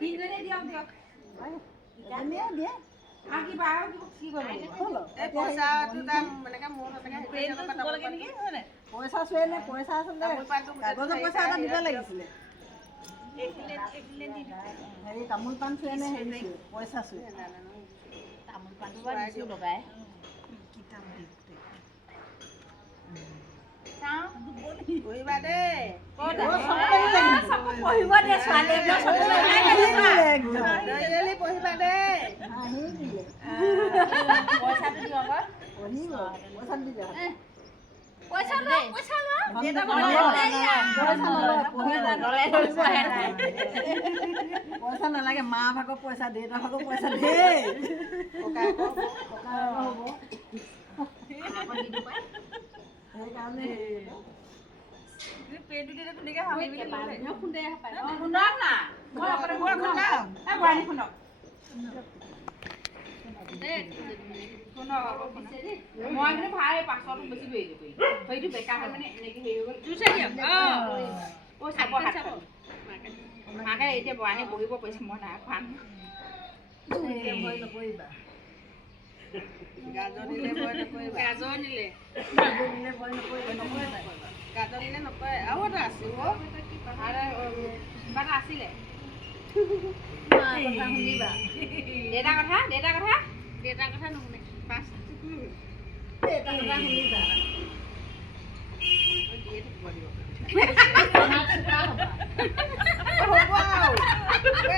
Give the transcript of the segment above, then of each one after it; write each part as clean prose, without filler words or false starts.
তিনিজনে দিয়ক দিয়ক এজনীয়ে দিয়ে আৰু কিবা কি কৰিব পইচাটো দাম এনেকৈ মোৰ এনেকৈ পইচা চুৱে নে পইচা আচলতে কাগজৰ পইচা এটা দিব লাগিছিলে হেৰি তামোল পাণ চুৱে নে হেৰি চুৱে পইচা চুৱে তামোল পাণটো বাৰু দিছোঁ লগাই কৰিবা দেই পঢ়িব দে ছোৱালী জয়জয়লী পঢ়িবা দেই পইচাটো দিয়ক আকৌ পঢ়িব পইচা দি দিয়া পইচা লওক পইচা লওক পইচা নালাগে মা ভাগৰ পইচা দেউতা ভাগৰ পইচা দেই সেইকাৰণে মই কিন্তু ভাই পাছতো বেছি হেৰিটো বেকাৰ হয় মানে এনেকে হেৰি হৈ গ'ল চাব মাকে এতিয়া বৰানি বহিব পাৰিছে মই নাই খোৱা ভয় নকৰিবা গাজৰ দিলে ভয় নকৰিবা গাজৰ নিলে ভয় নকৰিবা গাজৰ দিলে নকৰে আৰু এটা আছে কিবা এটা আছিলে কথা শুনিবা দেউতাৰ কথা নুশুনে পাঁচ এটা কথা শুনিবা দিয়ে থাকিব দিব হ'ব আৰু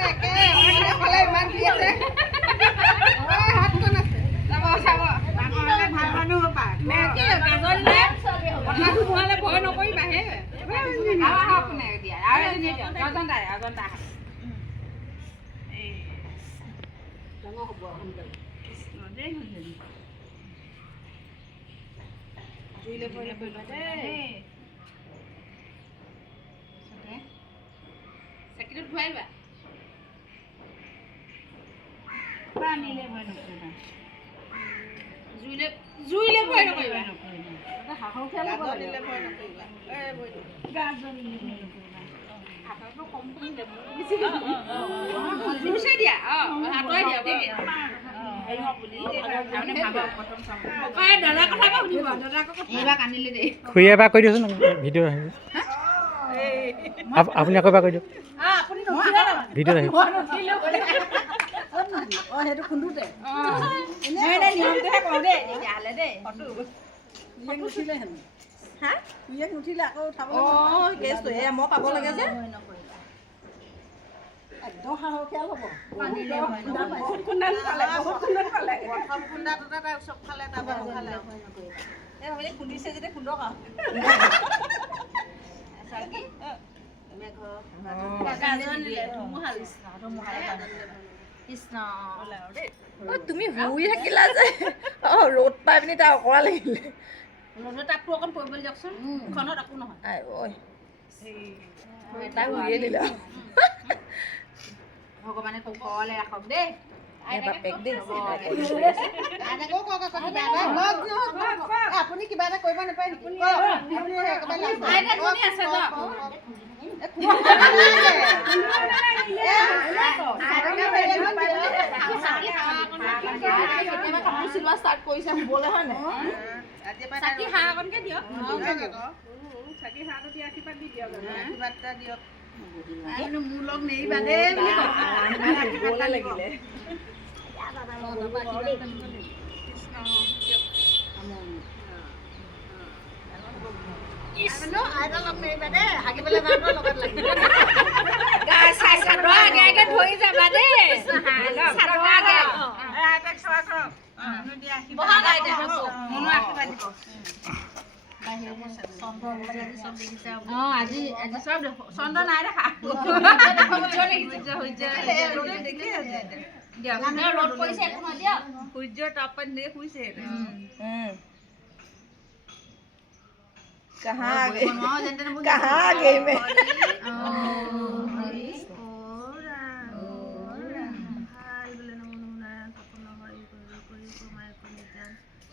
একেফালে ইমান দি আছে হাতখন আছে চাব ডাঙৰ হ'লে ভাল মানুহ হ'বা কথাটো নোহালে ভয় নকৰিবা হে আহক কোনে দিয়া আৰু এজনী দিয়ক অজন্তা ডাঙৰ হ'ব সোনকালে জুইলে ভয় নকৰিবা দেই চাকিটোত ভৰাইবা পানীলে ভয় নকৰিবা জুইলে ভয় নকৰিবা হাঁহৰ খেল হ'ব গাজৰ লাগে দিলে ভয় নকৰিবা গাজৰ দিলে ভয় নকৰিবা হাতৰটো কম কম জুইছে দিয়া হাতৰে দিয়া খুৰী এবাৰ কৈ দিয়কচোন ভিডিঅ' আহিব আপুনি আকৌ এবাৰ কৈ দিয়ক ভিডিঅ'ত আহিব সেইটো খুন্দোতে নিয়মটোহে কওঁ দেই তেতিয়াহ'লে দেই নুঠিলে হেনো নুঠিলে আকৌ উঠাব কেছটো মই পাব লাগে যে একদম সাহস খেল হ'ব প্ৰথম খুন্দাটোতে তাই চব খালে তাৰপৰা খালে খুন্দিছে যেতিয়া খুন্দক তুমি শুই থাকিলা যে ৰ'দ পাই পিনি তাই অকৰা লাগিলে ৰ'দৰ তাপটো অকণ পৰিবলৈ দিয়কচোন মুখনত একো নহয় তাই শুইয়ে দিলা ভগৱানে কুশলে ৰাখক দেই বাপেক দেই আপুনি কিবা এটা কৰিব নাপায় কাপোৰ চিলোৱা ষ্টাৰ্ট কৰিছে শুবলৈ হয় নাই চাকি হাঁহ অকণকে দিয়ক চাকি হাঁহটো দি আশীৰ্বাদ দি দিয়ক আশীৰ্বাদ এটা দিয়ক মোৰ লগ নেৰিবা দেই লাগিলে ধৰি যাবা দেই আজি চব চন্দ্ৰ নাই দেখা ৰ'দ পৰিছে একো নহয় দিয়ক সূৰ্যৰ তাপ পানী দিয়ে শুইছে कहाँ आ गई मैं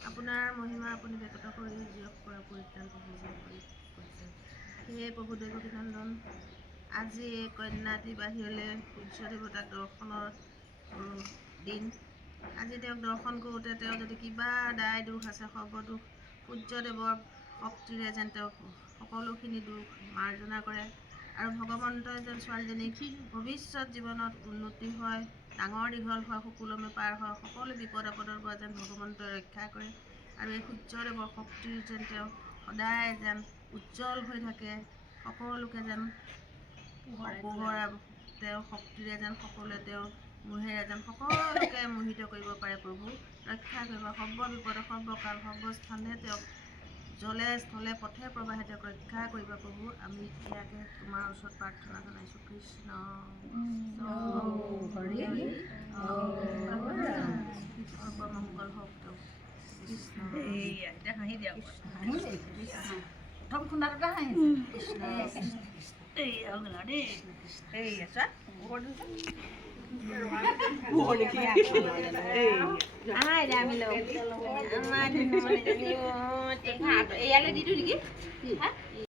আপোনাৰ মহিমা আপুনি ব্যক্ত কৰি জীয়ক পৰা পৰিত্ৰাণ হে প্ৰভু দৈৱকী নন্দন আজি এই কন্যাটি বাহিৰলৈ সূৰ্য দেৱতাক দৰ্শনৰ দিন। আজি তেওঁক দৰ্শন কৰোঁতে তেওঁ যদি কিবা দায় দুখ আছে সৰ্বদুখ সূৰ্যদেৱৰ শক্তিৰে যেন তেওঁ সকলোখিনি দুখ মাৰ্জনা কৰে আৰু ভগৱন্তই যেন ছোৱালীজনীক ভৱিষ্যত জীৱনত উন্নতি হয়, ডাঙৰ দীঘল হয়, সুকুলমে পাৰ হয়, সকলো বিপদ আপদৰ পৰা যেন ভগৱন্তই ৰক্ষা কৰে আৰু এই সূৰ্যদেৱৰ শক্তিৰ যেন তেওঁ সদায় যেন উজ্জ্বল হৈ থাকে, সকলোকে যেন পোহৰা তেওঁৰ শক্তিৰে যেন সকলোৱে তেওঁ মোহেৰে যেন সকলোকে মোহিত কৰিব পাৰে। প্ৰভু ৰক্ষা কৰিব, সৰ্ব বিপদ সৰ্বকাল সৰ্বস্থানে তেওঁক জলে স্থলে পথে প্ৰবাহে তেওঁক ৰক্ষা কৰিব। প্ৰভু আমি ইয়াকে তোমাৰ ওচৰত প্ৰাৰ্থনা জনাইছোঁ। কৃষ্ণ সৰ্বমংগল হওক তেওঁ। কৃষ্ণ এতিয়া হাঁহি দিয়ক, প্ৰথম খুন্দাটোতে হাঁহিছে। এই আছা ইয়ালৈ দি দিওঁ নেকি?